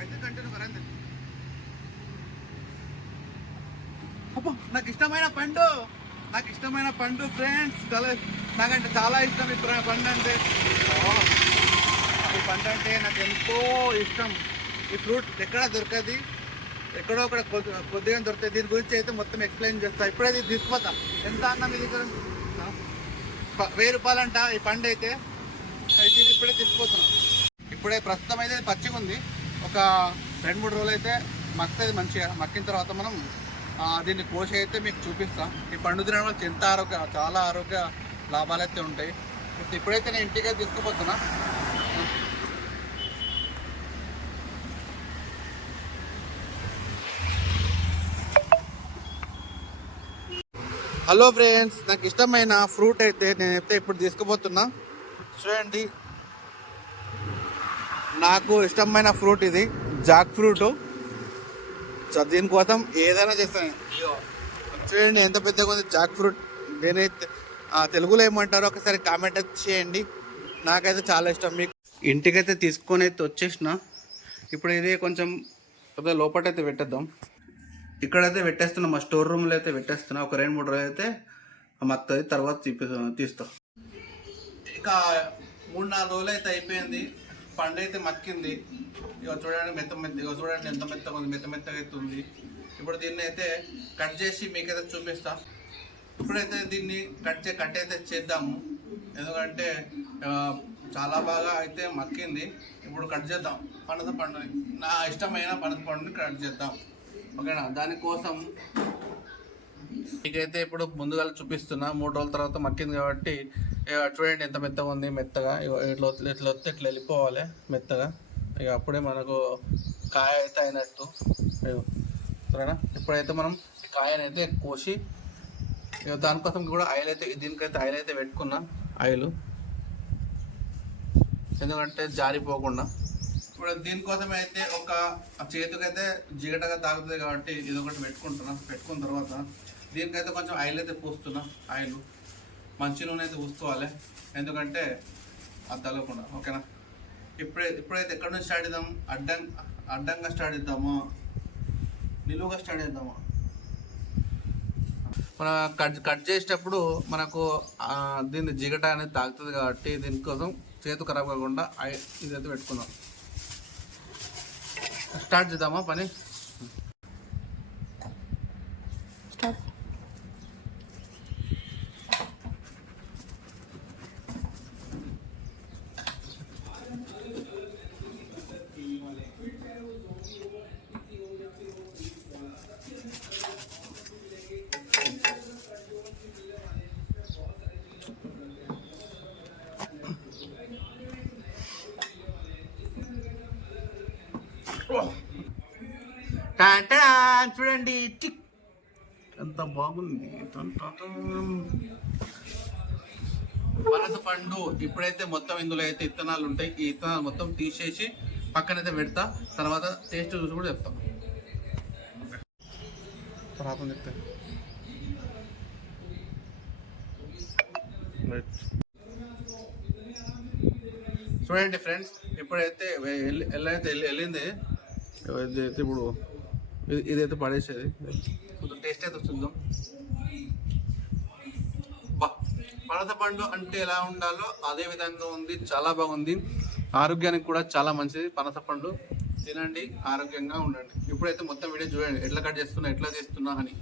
అయితే కంటిన్యూ కరండి. అబ్బో నాకు ఇష్టమైన పండు ఫ్రెండ్స్. నాకంటే చాలా ఇష్టం ఈ పండు అంటే. ఈ పండు అంటే నాకు ఎంతో ఇష్టం. ఈ ఫ్రూట్ ఎక్కడ దొరకది, ఎక్కడో ఒకడ కొద్దిగా దొరుకుతాయి. దీని గురించి అయితే మొత్తం ఎక్స్ప్లెయిన్ చేస్తా. ఇప్పుడే ఇది తీసుకుపోతా. ఎంత అన్న మీ దగ్గర? 1000 రూపాయలంట ఈ పండు అయితే. ఇది ఇప్పుడే తీసుకుపోతున్నా. ఇప్పుడే ప్రస్తుతం అయితే పచ్చిగా ఉంది. ఒక 2-3 రోజులు అయితే మక్కుతుంది మంచిగా. మక్కిన తర్వాత మనం దీన్ని కోసి అయితే మీకు చూపిస్తాం. ఈ పండు తినడం వల్ల చాలా ఆరోగ్య లాభాలు అయితే ఉంటాయి. ఇప్పుడైతే నేను ఇంటికి తీసుకుపోతున్నా. హలో ఫ్రెండ్స్, నాకు ఇష్టమైన ఫ్రూట్ అయితే నేనైతే ఇప్పుడు తీసుకుపోతున్నా. చూడండి, నాకు ఇష్టమైన ఫ్రూట్ ఇది జాక్ ఫ్రూట్. దీనికోసం ఏదైనా చేస్తాను. చూడండి ఎంత పెద్దగా ఉంది జాక్ ఫ్రూట్. నేనైతే తెలుగులో ఏమంటారో ఒకసారి కామెంట్ అయితే చేయండి. నాకైతే చాలా ఇష్టం. మీకు ఇంటికైతే తీసుకొని అయితే వచ్చేసిన. ఇప్పుడు ఇది కొంచెం లోపలైతే పెట్టేద్దాం. ఇక్కడైతే పెట్టేస్తున్నాం. మా స్టోర్ రూమ్లో అయితే పెట్టేస్తున్నా. ఒక 2-3 రోజులు అయితే మక్కుతుంది. తర్వాత తీస్తాం. ఇక 3-4 రోజులు అయితే అయిపోయింది. పండు అయితే మక్కింది. ఇక చూడండి చూడండి ఎంత మెత్తగా ఉంది. మెత్తగా అయితే ఉంది. ఇప్పుడు దీన్ని అయితే కట్ చేసి మీకైతే చూపిస్తా. ఇప్పుడైతే దీన్ని కట్ అయితే చేద్దాము. ఎందుకంటే చాలా బాగా అయితే మక్కింది. ఇప్పుడు కట్ చేద్దాం పనస పండుని. నా ఇష్టమైన పనస పండుని కట్ చేద్దాం, ఓకేనా? దానికోసం మీకైతే ఇప్పుడు ముందుగా చూపిస్తున్నా. 3 రోజుల తర్వాత మక్కింది కాబట్టి చూడండి ఎంత మెత్తగా ఉంది. మెత్తగా ఇట్లా వెళ్ళిపోవాలి మెత్తగా. ఇక అప్పుడే మనకు కాయ అయితే అయినట్టు. సరేనా? ఇప్పుడైతే మనం కాయనైతే కోసి దానికోసం కూడా దీనికైతే ఆయిల్ అయితే పెట్టుకున్నా. ఆయిల్ ఎందుకంటే జారిపోకుండా. ఇప్పుడు దీనికోసం అయితే ఒక చేతికైతే జిగటగా తాగుతుంది కాబట్టి ఇది ఒకటి పెట్టుకున్న తర్వాత దీనికైతే కొంచెం ఆయిల్ అయితే పూస్తున్నా. ఆయిల్ మంచి నూనె అయితే పూసుకోవాలి, ఎందుకంటే అది తగలకుండా, ఓకేనా? ఇప్పుడైతే ఎక్కడి నుంచి స్టార్ట్ చేద్దాం? అడ్డంగా స్టార్ట్ చేద్దామా, నిలువుగా స్టార్ట్ చేద్దామా? మనం కట్ చేసేటప్పుడు మనకు దీన్ని జిగట అనేది తాగుతుంది కాబట్టి దీనికోసం చేతు ఖరాబ్ కాకుండా ఇదైతే పెట్టుకుందాం. స్టార్ట్ చేద్దామా పని? స్టార్ట్. చూడండి టిక్ ఎంత బాగుంది. పనస పండు ఇప్పుడైతే మొత్తం ఇందులో అయితే ఇత్తనాలు ఉంటాయి. ఈ ఇత్తనాలు మొత్తం తీసేసి పక్కనైతే పెడతా. తర్వాత టేస్ట్ చూసి కూడా చెప్తాం. తర్వాత చెప్తా. చూడండి ఫ్రెండ్స్, ఇప్పుడైతే వెళ్ళింది. ఇప్పుడు ఇదైతే పడేసేది. టేస్ట్ అయితే చూద్దాం. పనస పండు అంటే ఎలా ఉండాలో అదే విధంగా ఉంది. చాలా బాగుంది. ఆరోగ్యానికి కూడా చాలా మంచిది. పనస పండు తినండి, ఆరోగ్యంగా ఉండండి. ఇప్పుడైతే మొత్తం వీడియో చూడండి, ఎట్లా కట్ చేస్తున్నా, ఎట్లా చేస్తున్నా అని.